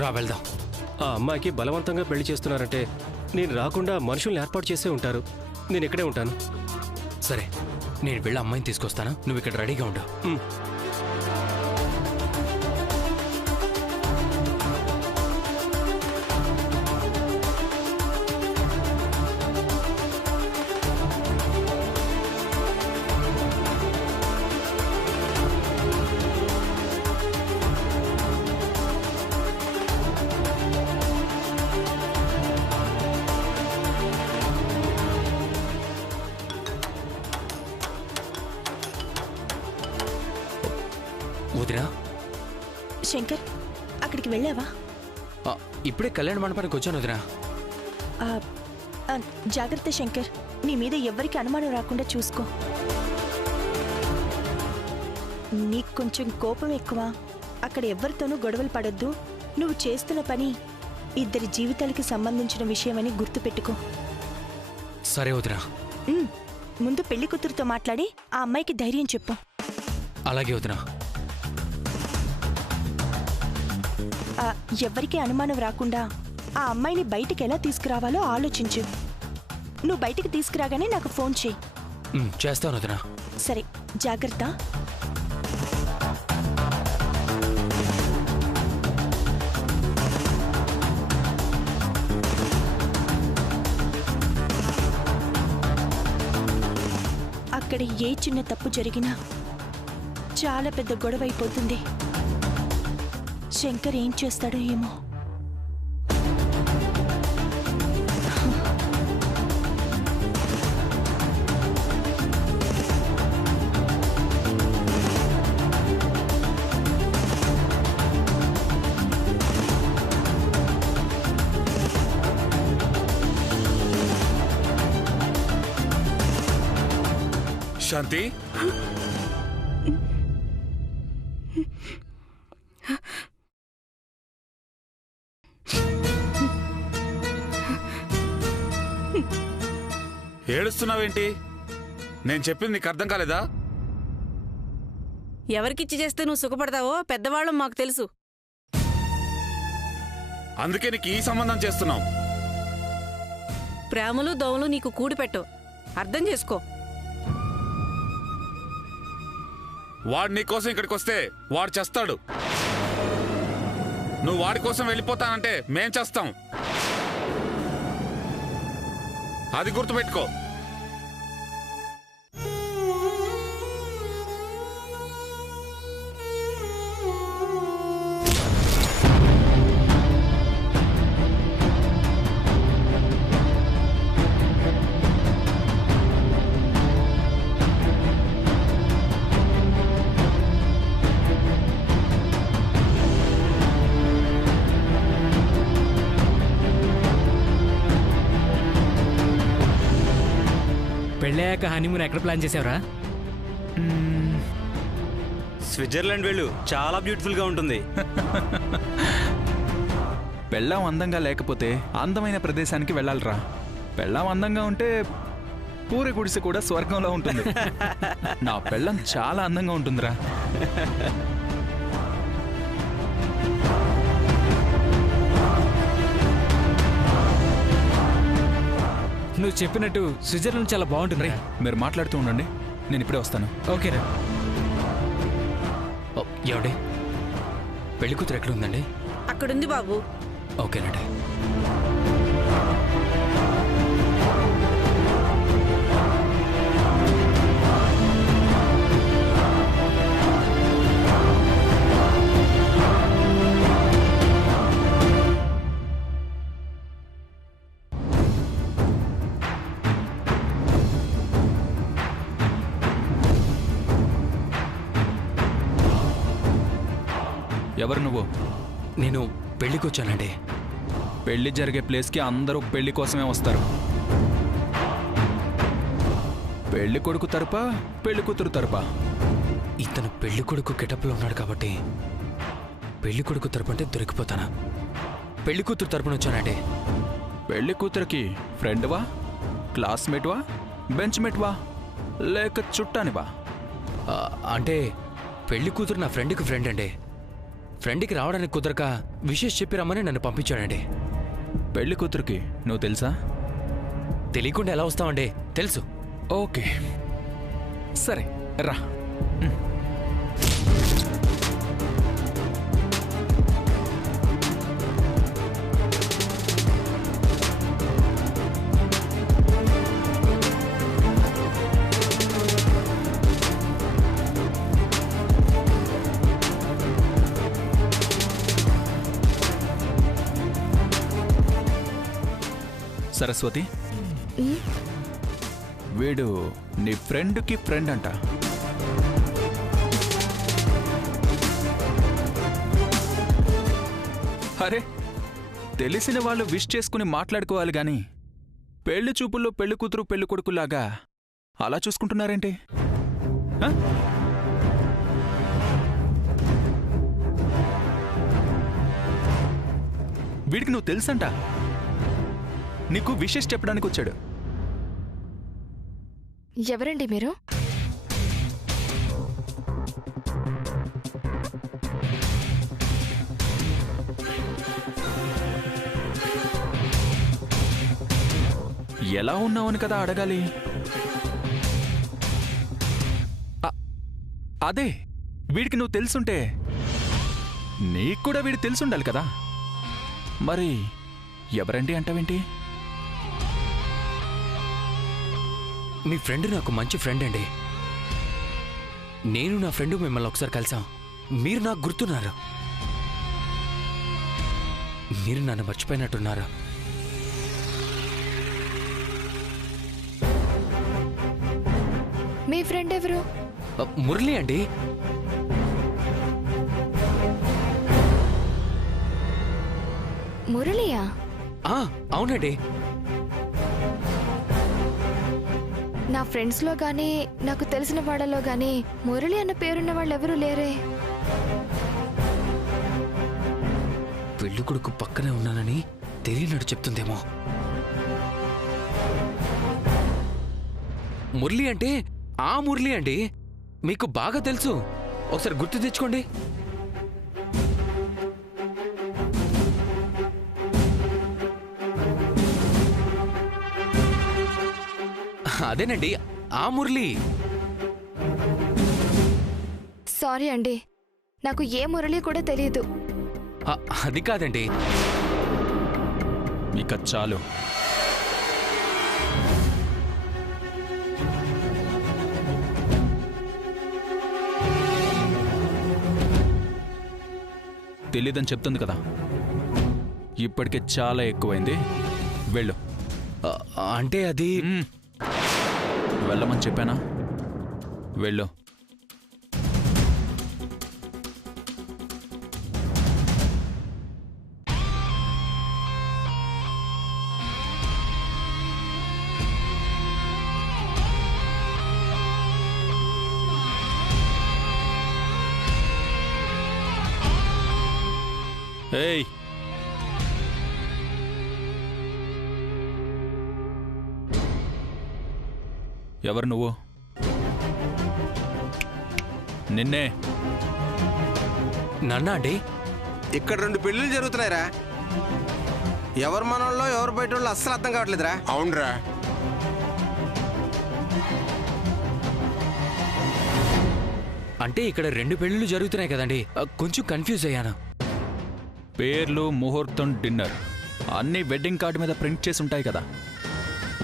రా వెళ్దాం. ఆ అమ్మాయికి బలవంతంగా పెళ్లి చేస్తున్నారంటే నేను రాకుండా మనుషుల్ని ఏర్పాటు చేసే ఉంటారు. నేను ఇక్కడే ఉంటాను. సరే, నేను వెళ్ళి అమ్మాయిని తీసుకొస్తాను. నువ్వు ఇక్కడ రెడీగా ఉండు. వదినా, శంకర్, అక్కడికి వెళ్ళావా? ఇప్పుడే కళ్యాణ మండపానికి వచ్చాను వదినా. జాగ్రత్త శంకర్, నీ మీద ఎవ్వరికి అనుమానం రాకుండా చూసుకో. నీకు కొంచెం కోపం ఎక్కువ. అక్కడ ఎవ్వరితోనూ గొడవలు పడొద్దు. నువ్వు చేస్తున్న పని ఇద్దరి జీవితాలకి సంబంధించిన విషయమని గుర్తుపెట్టుకో. సరే వదినా. ముందు పెళ్లి కూతురుతో మాట్లాడి ఆ అమ్మాయికి ధైర్యం చెప్పు. అలాగే వదినా. ఎవ్వరికీ అనుమానం రాకుండా ఆ అమ్మాయిని బయటికి ఎలా తీసుకురావాలో ఆలోచించు. నువ్వు బయటికి తీసుకురాగానే నాకు ఫోన్ చేయి. చేస్తాను వదినా. సరే, జాగ్రత్త. అక్కడ ఏ చిన్న తప్పు జరిగినా చాలా పెద్ద గొడవ అయిపోతుంది. శంకర్ ఏం చేస్తాడో ఏమో. శాంతి, ఏడుస్తున్నావేంటి? నేను చెప్పింది నీకు అర్థం కాలేదా? ఎవరికిచ్చి చేస్తే నువ్వు సుఖపడతావో పెద్దవాళ్ళం మాకు తెలుసు. అందుకే నీకు ఈ సంబంధం చేస్తున్నాం. ప్రేమలు దోమలు నీకు కూడి పెట్టవు, అర్థం చేసుకో. వాడు నీకోసం ఇక్కడికి వస్తే వాడు చేస్తాడు. నువ్వు వాడి కోసం వెళ్ళిపోతానంటే మేం చేస్తాం. అది గుర్తుపెట్టుకో. పెళ్ళాక హనీమూన్ ఎక్కడ ప్లాన్ చేసావురా? స్విట్జర్లాండ్ వెళ్ళు, చాలా బ్యూటిఫుల్ గా ఉంటుంది. పెళ్ళాం అందంగా లేకపోతే అందమైన ప్రదేశానికి వెళ్ళాలిరా. పెళ్ళాం అందంగా ఉంటే పూరి గుడిసె కూడా స్వర్గంలో ఉంటుంది. నా పెళ్ళం చాలా అందంగా ఉంటుందిరా. నువ్వు చెప్పినట్టు స్విట్జర్లాండ్ చాలా బాగుంటుంది. మీరు మాట్లాడుతూ ఉండండి, నేను ఇప్పుడే వస్తాను. ఓకేరా. ఏమండి, పెళ్లి కూతురు ఎక్కడ ఉందండి? అక్కడుంది బాబు. ఓకేనండి. ఎవరు నువ్వు? నేను పెళ్లికి వచ్చానండి. పెళ్లి జరిగే ప్లేస్కి అందరూ పెళ్లి కోసమే వస్తారు. పెళ్లి కొడుకు తరపా, పెళ్లి కూతురు తరపా? ఇతను పెళ్లి కొడుకు గెటప్లో ఉన్నాడు కాబట్టి పెళ్లి కొడుకు తరపు అంటే దొరికిపోతానా? పెళ్లి కూతురు తరపున వచ్చానండి. పెళ్లి కూతురికి ఫ్రెండ్వా, క్లాస్మేట్వా, బెంచ్మేట్వా, లేక చుట్టానివా? అంటే పెళ్లి కూతురు నా ఫ్రెండ్కి ఫ్రెండ్ అండి. ఫ్రెండ్కి రావడానికి కుదరక విషెస్ చెప్పి రమ్మని నన్ను పంపించాడండి. పెళ్లి కూతురికి నువ్వు తెలుసా? తెలియకుండా ఎలా వస్తావండి? తెలుసు. ఓకే సరే రా. సరస్వతి, వీడు నీ ఫ్రెండ్కి ఫ్రెండ్ అంట. అరే, తెలిసిన వాళ్ళు విష్ చేసుకుని మాట్లాడుకోవాలి గాని పెళ్లి చూపుల్లో పెళ్లి కూతురు పెళ్లి కొడుకులాగా అలా చూసుకుంటున్నారేంటి? హ? వీడికి నువ్వు తెలుసంట. నీకు విషెస్ చెప్పడానికి వచ్చాడు. ఎవరండి మీరు? ఎలా ఉన్నావని కదా అడగాలి. అదే, వీడికి నువ్వు తెలుసుంటే నీకు కూడా వీడు తెలుసుండాలి కదా. మరి ఎవరండి అంటావేంటి? మీ ఫ్రెండ్ నాకు మంచి ఫ్రెండ్ అండి. నేను నా ఫ్రెండ్ మిమ్మల్ని ఒకసారి కలిసాం. మీరు నాకు గుర్తున్నారు. మీరు నన్ను మర్చిపోయినట్టున్నారు. మీ ఫ్రెండ్ ఎవరు? మురళి అండి. మురళియా? అవునండి. నా ఫ్రెండ్స్లో గానీ నాకు తెలిసిన వాళ్ళలో గానీ మురళి అన్న పేరున్న వాళ్ళు ఎవరూ లేరే. పెళ్లి కొడుకు పక్కనే ఉన్నానని తెలియనట్టు చెప్తుందేమో. మురళి అంటే ఆ మురళి అండి. మీకు బాగా తెలుసు. ఒకసారి గుర్తు తెచ్చుకోండి. అదేనండి, ఆ మురళి. సారీ అండి, నాకు ఏ మురళి కూడా తెలియదు. అది కాదండి. ఇక చాలు. తెలీదని చెప్తుంది కదా. ఇప్పటికే చాలా ఎక్కువైంది. వెళ్ళు. అంటే అది వెళ్ళమని చెప్పానా? వెళ్ళు. ఏయ్, ఎవరు నువ్వు? నిన్నే. నన్నా అండి? ఇక్కడ 2 పెళ్లిళ్ళు జరుగుతున్నాయిరా. ఎవరు మనోళ్ళో ఎవరు బయట వాళ్ళు అస్సలు అర్థం కావట్లేదురా. అవునరా. అంటే ఇక్కడ 2 పెళ్లిళ్ళు జరుగుతున్నాయి కదండి. కొంచెం కన్ఫ్యూజ్ అయ్యాను. పేర్లు, ముహూర్తం, డిన్నర్ అన్నీ వెడ్డింగ్ కార్డు మీద ప్రింట్ చేసి ఉంటాయి కదా.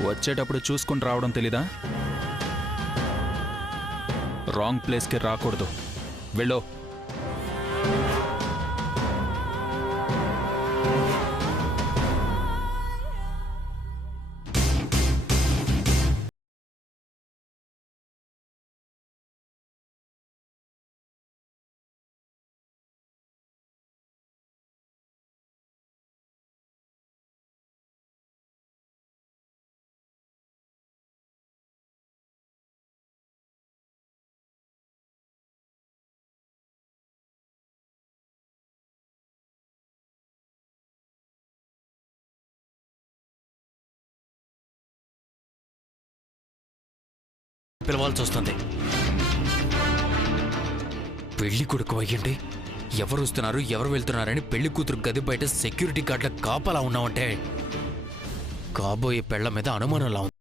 వచ్చేటప్పుడు చూసుకుని రావడం తెలీదా? రాంగ్ ప్లేస్కి రాకూడదు. వెళ్ళు. పిలవాల్సి వస్తుంది. పెళ్లి కొడుకు అయ్యండి ఎవరు వస్తున్నారు ఎవరు వెళ్తున్నారని పెళ్లి కూతురు గది బయట సెక్యూరిటీ గార్డ్ల కాపలా ఉన్నావంటే కాబోయే పెళ్ల మీద అనుమానంలా ఉంది.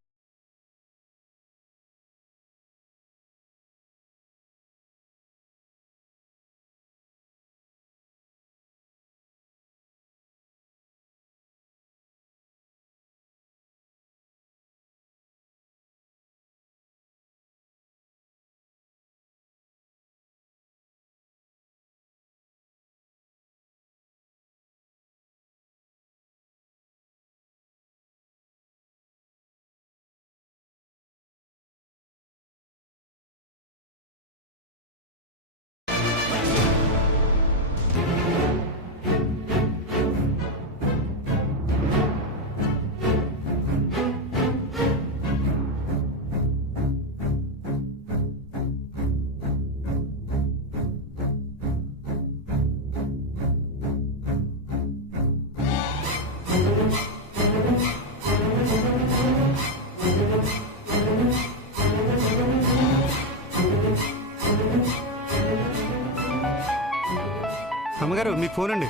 అమ్మగారు మీకు ఫోన్ అండి.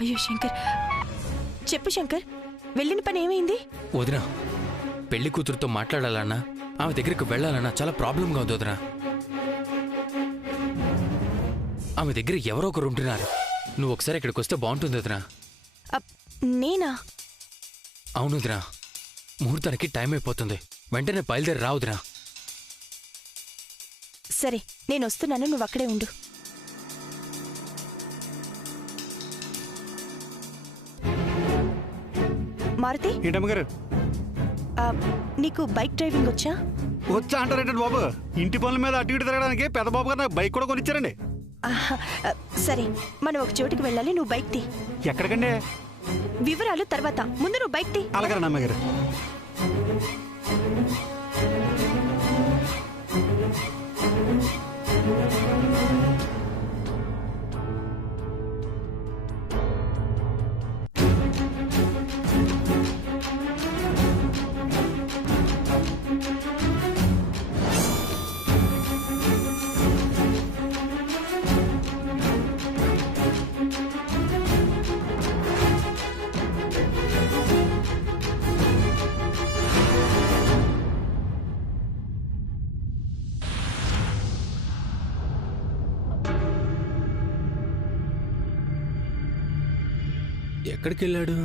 అయ్యో శంకర్, చెప్పు శంకర్, వెళ్ళిన పని ఏమైంది? వదినా, పెళ్లి కూతురుతో మాట్లాడాలన్నా ఆమె దగ్గరికి వెళ్ళాలన్నా చాలా ప్రాబ్లంగా ఉంది వదినా. ఆమె దగ్గర ఎవరో ఒకరు ఉంటున్నారు. నువ్వు ఒకసారి ఇక్కడికి వస్తే బాగుంటుంది వదినా. నేనా? అవును వదినా, ముహూర్తానికి టైం అయిపోతుంది. వెంటనే బయలుదేరి రా వదినా. సరే, నేను వస్తున్నాను, నువ్వు అక్కడే ఉండు. మారుతి, ఏంటమ్మగారు? నీకు బైక్ డ్రైవింగ్ వచ్చా? వచ్చా అంటారేంటండి బాబు? ఇంటి పనుల మీద అటు ఇటు తిరగడానికి పెద్ద బాబు గారు నాకు బైక్ కూడా కొనిచ్చారండి. సరే, మనం ఒక చోటుకి వెళ్ళాలి, నువ్వు బైక్ తీ. ఎక్కడికండి? వివరాలు తర్వాత, ముందు నువ్వు బైక్ తీ. అలాగేనండి అమ్మగారు. ఎక్కడికి వెళ్ళాడు?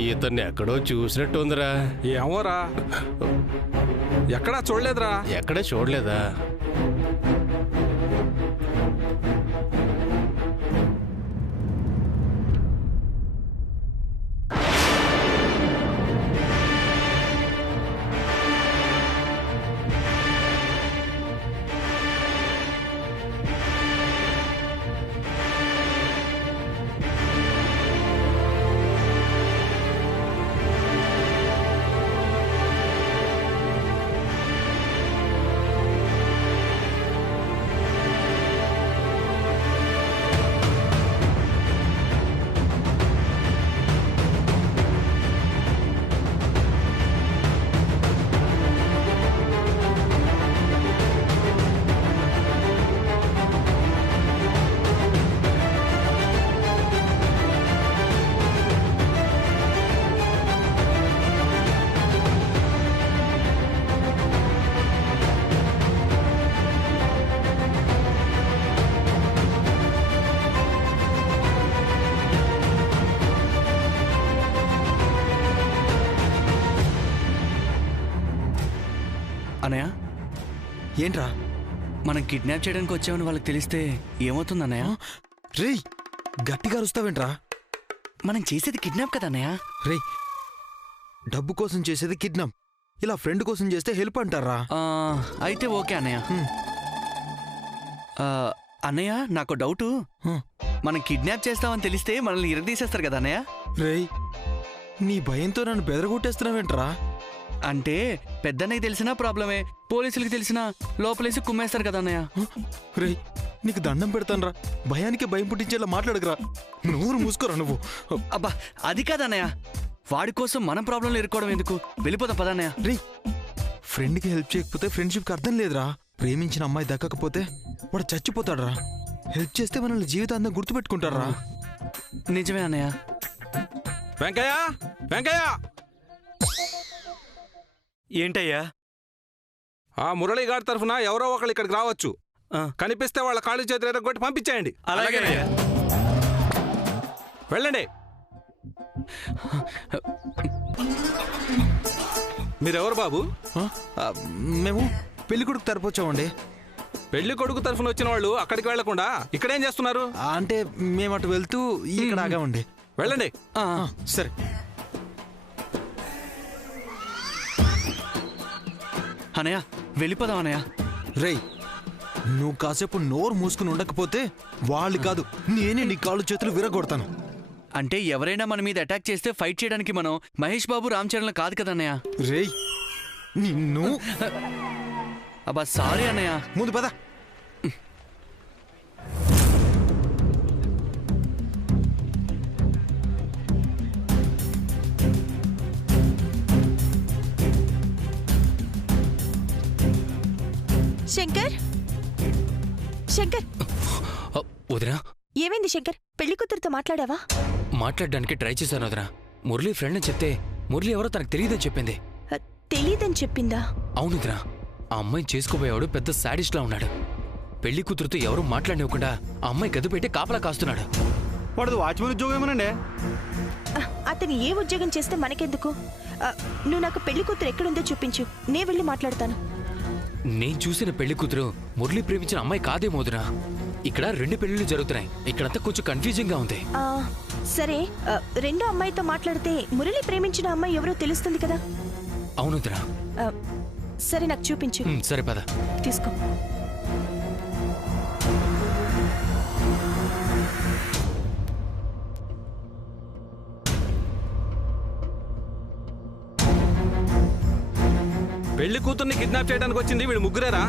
ఇతన్ని ఎక్కడో చూసినట్టు ఉందిరా. ఏమోరా, ఎక్కడా చూడలేదురా. ఎక్కడ చూడలేదా? అన్నయ్య, ఏంట్రా? మనం కిడ్నాప్ చేయడానికి వచ్చామని వాళ్ళకి తెలిస్తే ఏమవుతుంది అన్నయ్య? రేయ్, గట్టిగా అరుస్తావేంట్రా? మనం చేసేది కిడ్నాప్ కదా అన్నయ్య. రేయ్, డబ్బు కోసం చేసేది కిడ్నాప్, ఇలా ఫ్రెండ్ కోసం చేస్తే హెల్ప్ అంటారా? అయితే ఓకే అన్నయ్య. అన్నయ్య, నాకు డౌటు. మనం కిడ్నాప్ చేస్తామని తెలిస్తే మనల్ని ఇరదీసేస్తారు కదా అన్నయ్య. రేయ్, నీ భయంతో నన్ను బెదరగొట్టేస్తున్నావేంట్రా? అంటే పెద్దన్నయ్య తెలిసినా ప్రాబ్లమే, పోలీసులకి తెలిసినా లోపలేసి కుమ్మేస్తారు కదా అన్నయ్య. రేయ్, నీకు దండం పెడతానరా, భయానికి భయం పుట్టించేలా మాట్లాడగరా. నూరు మూసుకోరా నువ్వు. అబ్బా, అది కాదన్నయ్య. వాడి కోసం మనం ప్రాబ్లంలో ఇరుక్కోవడం ఎందుకు? వెళ్ళిపోదాం పదాన్నయ్య. రే, ఫ్రెండ్కి హెల్ప్ చేయకపోతే ఫ్రెండ్షిప్కి అర్థం లేదురా. ప్రేమించిన అమ్మాయి దక్కకపోతే వాడు చచ్చిపోతాడురా. హెల్ప్ చేస్తే మనల్ని జీవితాంతం గుర్తుపెట్టుకుంటారా. నిజమే అన్నయ్య. వెంకయ్య, వెంకయ్య, ఏంటయ్యా? ఆ మురళి గారి తరఫున ఎవరో ఒకళ్ళు ఇక్కడికి రావచ్చు. కనిపిస్తే వాళ్ళ కాళ్ళు చేతులు ఎరగొట్టి పంపించేయండి. అలాగే వెళ్ళండి. మీరెవరు బాబు? మేము పెళ్లి కొడుకు తరపు వచ్చామండి. పెళ్లి కొడుకు తరఫున వచ్చిన వాళ్ళు అక్కడికి వెళ్లకుండా ఇక్కడేం చేస్తున్నారు? అంటే మేము అటు వెళ్తూ ఇక్కడ ఆగామండి. వెళ్ళండి. సరే. అన్నయ్య వెళ్ళిపోదాం అన్నయ్య. రేయ్, నువ్వు కాసేపు నోరు మూసుకుని ఉండకపోతే వాళ్ళు కాదు నేనే నీ కాళ్ళు చేతులు విరగొడతాను. అంటే ఎవరైనా మన మీద అటాక్ చేస్తే ఫైట్ చేయడానికి మనం మహేష్ బాబు రామ్ చరణ్ కాదు కదా అన్నయ్య. రేయ్, నిన్ను. అబ్బా సారీ అన్నయ్య. ముందు పద. శంకర్, శంకర్, వదినా, ఏమైంది శంకర్? పెళ్లి కూతురుతో మాట్లాడావా? మాట్లాడడానికి ట్రై చేశాను వదినా. మురళి ఫ్రెండ్ అని చెప్తే మురళి ఎవరో తనకు తెలియదని చెప్పింది. తెలీదని చెప్పిందా? అవును వదినా, ఆ అమ్మాయిని చేసుకోబోయేవాడు పెద్ద శాడిస్ట్ లా ఉన్నాడు. పెళ్లి కూతురుతో ఎవరూ మాట్లాడనివ్వకుండా ఆ అమ్మాయి గది పెట్టి కాపలా కాస్తున్నాడు. వాడు వాచ్మెన్ ఉద్యోగం ఏమోనండి. అతను ఏ ఉద్యోగం చేస్తే మనకెందుకు? నువ్వు నాకు పెళ్లి కూతురు ఎక్కడుందో చూపించు, నే వెళ్ళి మాట్లాడతాను. నేను చూసిన పెళ్లి కూతురు మురళి ప్రేమించిన అమ్మాయి కాదేమో వదినా. ఇక్కడ 2 పెళ్లిళ్ళు జరుగుతున్నాయి. ఇక్కడంతా కొంచెం కన్ఫ్యూజింగ్ గా ఉంది. సరే, రెండో అమ్మాయితో మాట్లాడితే మురళి ప్రేమించిన అమ్మాయి ఎవరో తెలుస్తుంది కదా? అవును వదినా. సరే, నాకు చూపించు. సరే పద. తీసుకో. పెళ్లి కూతుర్ని కిడ్నాప్ చేయడానికి వచ్చింది వీళ్ళు ముగ్గురేరా?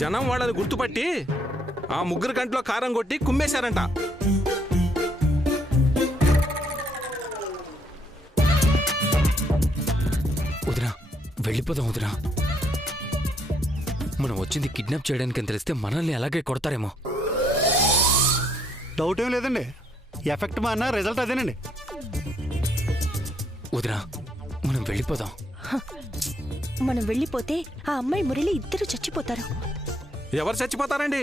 జనం వాళ్ళని గుర్తుపట్టి ఆ ముగ్గురు కంట్లో కారం కొట్టి కుమ్మేశారంట. వదినా, వెళ్ళిపోదాం వదినా. మనం వచ్చింది కిడ్నాప్ చేయడానికి అని తెలిస్తే మనల్ని అలాగే కొడతారేమో. డౌట్ ఏం లేదండి. ఎఫెక్ట్ మా అన్న రిజల్ట్ అదేనండి. వదినా, మనం వెళ్ళిపోదాం. మనం వెళ్ళిపోతే ఆ అమ్మాయి మురళి ఇద్దరు చచ్చిపోతారు. ఎవరు చచ్చిపోతారండి?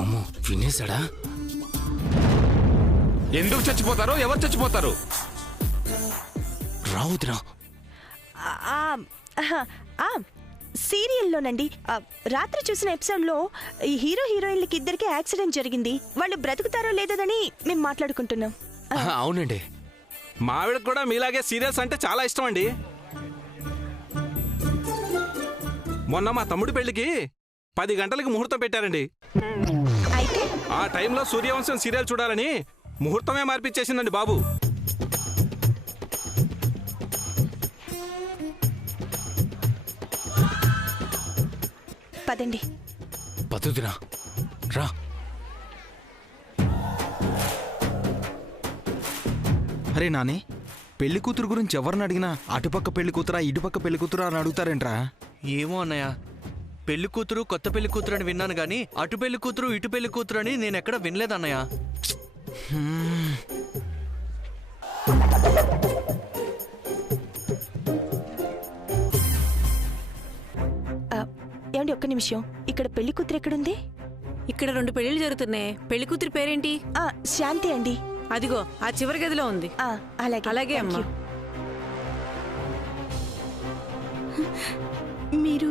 ఓమో, వినేశాడా? ఎందుకు చచ్చిపోతారు? ఎవరు చచ్చిపోతారు? రావుద్రా. సీరియల్లోనండి రాత్రి చూసిన ఎపిసోడ్లో ఈ హీరో హీరోయిన్లకి ఇద్దరికి యాక్సిడెంట్ జరిగింది. వాళ్ళు బ్రతుకుతారో లేదని మేము మాట్లాడుకుంటున్నాం. అవునండి. మా ఆవిడకు కూడా మీలాగే సీరియల్స్ అంటే చాలా ఇష్టం అండి. మొన్న మా తమ్ముడి పెళ్లికి 10 గంటలకు ముహూర్తం పెట్టారండి. అయితే ఆ టైంలో సూర్యవంశం సీరియల్ చూడాలని ముహూర్తమే మార్పిచ్చేసిందండి బాబు. పదండి. పదుదిరా, రా. అరే నాని, పెళ్లి కూతురు గురించి ఎవరిని అడిగినా అటుపక్క పెళ్లి కూతురా ఇటుపక్క పెళ్లి కూతురా అని అడుగుతారేంట్రా? ఏమో అన్నయ్య, పెళ్లి కూతురు కొత్త పెళ్లి కూతురు అని విన్నాను గానీ అటు పెళ్లి కూతురు ఇటు పెళ్లి కూతురు అని నేను ఎక్కడ వినలేదన్నయ్య. ఏమండి, ఒక్క నిమిషం. ఇక్కడ పెళ్లి కూతురు ఎక్కడుంది? ఇక్కడ 2 పెళ్లిళ్ళు జరుగుతున్నాయి. పెళ్లి కూతురు పేరేంటి? శాంతి అండి. అదిగో ఆ చివరి గదిలో ఉంది. అలాగే అలాగే అమ్మా. మీరు?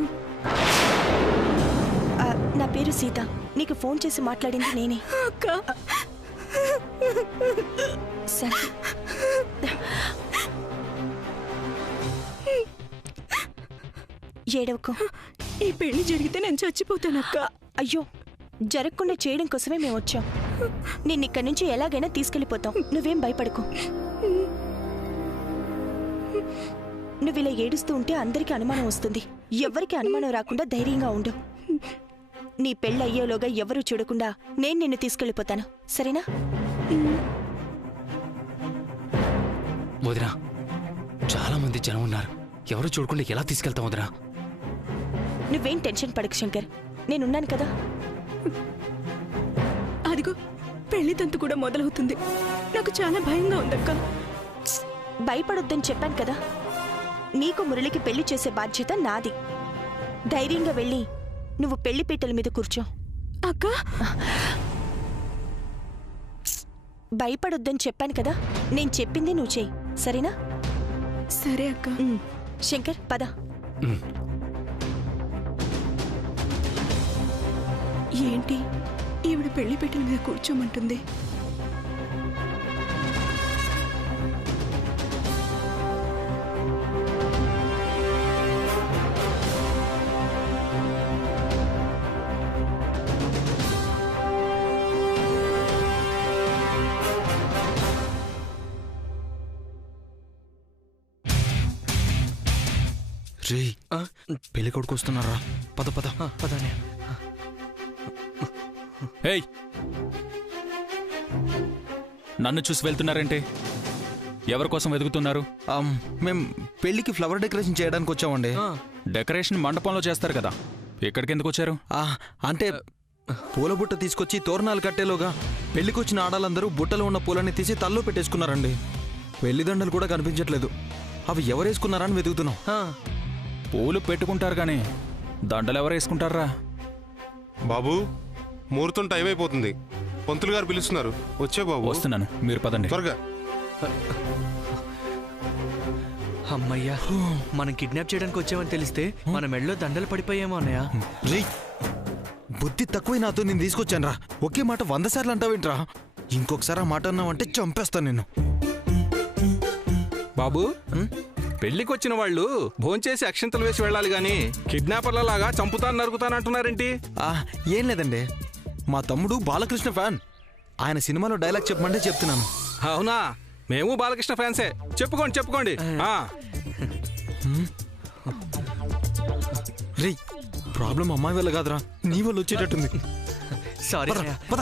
నా పేరు సీత. నీకు ఫోన్ చేసి మాట్లాడింది నేనే. సరే, ఏడవకు. ఈ పెళ్లి జరిగితే నేను చచ్చిపోతానక్క. అయ్యో, జరగకుండా చేయడం కోసమే మేము వచ్చాం. నేను ఇక్కడి నుంచి ఎలాగైనా తీసుకెళ్ళిపోతాం. నువ్వేం భయపడకు. నువ్వు ఇలా ఏడుస్తూ ఉంటే అందరికీ అనుమానం వస్తుంది. ఎవరికి అనుమానం రాకుండా ధైర్యంగా ఉండు. నీ పెళ్ళి అయ్యేలోగా ఎవరూ చూడకుండా నేను నిన్ను తీసుకెళ్ళిపోతాను, సరేనా? వదినా, చాలా మంది జనం ఉన్నారు. ఎవరు చూడకుండా ఎలా తీసుకెళ్తాం వదినా? నువ్వేం టెన్షన్ పడకు శంకర్, నేనున్నాను కదా. అదిగో పెళ్లి తంతు కూడా మొదలవుతుంది. నాకు చాలా భయంగా ఉందక్క. భయపడొద్దని చెప్పాను కదా. నీకు మురళికి పెళ్లి చేసే బాధ్యత నాది. ధైర్యంగా వెళ్ళి నువ్వు పెళ్లి పీటల మీద కూర్చో. అక్క, భయపడొద్దని చెప్పాను కదా. నేను చెప్పింది నువ్వు చెయ్యి, సరేనా? సరే అక్క. శంకర్, పద. ఏంటి ఈవిడ పెళ్లి పీటల మీద కూర్చోమంటుంది? రే, పెళ్లి కొడుకు వస్తున్నారా? పద పద పదనే. ఏయ్, నన్ను చూసి వెళ్తున్నారేంటి? ఎవరి కోసం వెతుకుతున్నారు? మేం పెళ్లికి ఫ్లవర్ డెకరేషన్ చేయడానికి వచ్చామండి. డెకరేషన్ మండపంలో చేస్తారు కదా, ఇక్కడికి ఎందుకు వచ్చారు? అంటే పూల బుట్ట తీసుకొచ్చి తోరణాలు కట్టేలోగా పెళ్లికొచ్చిన ఆడాలందరూ బుట్టలో ఉన్న పూలని తీసి తల్లో పెట్టేసుకున్నారండి. పెళ్లిదండలు కూడా కనిపించట్లేదు. అవి ఎవరేసుకున్నారని వెతుకుతున్నాం. పూలు పెట్టుకుంటారు కానీ దండలు ఎవరు వేసుకుంటారా? బాబు, ముహూర్తం టైం అయిపోతుంది. పంతులు గారు పిలుస్తున్నారు. వచ్చే బాబు. వస్తున్నాను, మీరు పదండి. త్వరగా. అమ్మయ్యా, మనం కిడ్నాప్ చేయడానికి వచ్చామని తెలిస్తే మన మెడలో దండలు పడిపోయామో అన్నయ్య. రే, బుద్ధి తక్కువ నాతో నేను తీసుకొచ్చాను రా. ఒకే మాట 100 సార్లు అంటావేంట్రా? ఇంకొకసారి ఆ మాట అన్నావంటే చంపేస్తాను నేను. బాబు, పెళ్లికొచ్చిన వాళ్ళు భోంచేసి అక్షంతలు వేసి వెళ్ళాలి గాని కిడ్నాపర్ల లాగా చంపుతాను నరుకుతానంటున్నారేంటి? ఏం లేదండి, మా తమ్ముడు బాలకృష్ణ ఫ్యాన్. ఆయన సినిమాలో డైలాగ్ చెప్పమంటే చెప్తున్నాను. అవునా? మేము బాలకృష్ణ ఫ్యాన్సే. చెప్పుకోండి చెప్పుకోండి. రే, ప్రాబ్లం అమ్మాయి వల్ల కాదురా, నీ వల్ల వచ్చేటట్టుంది. సారీ. పద.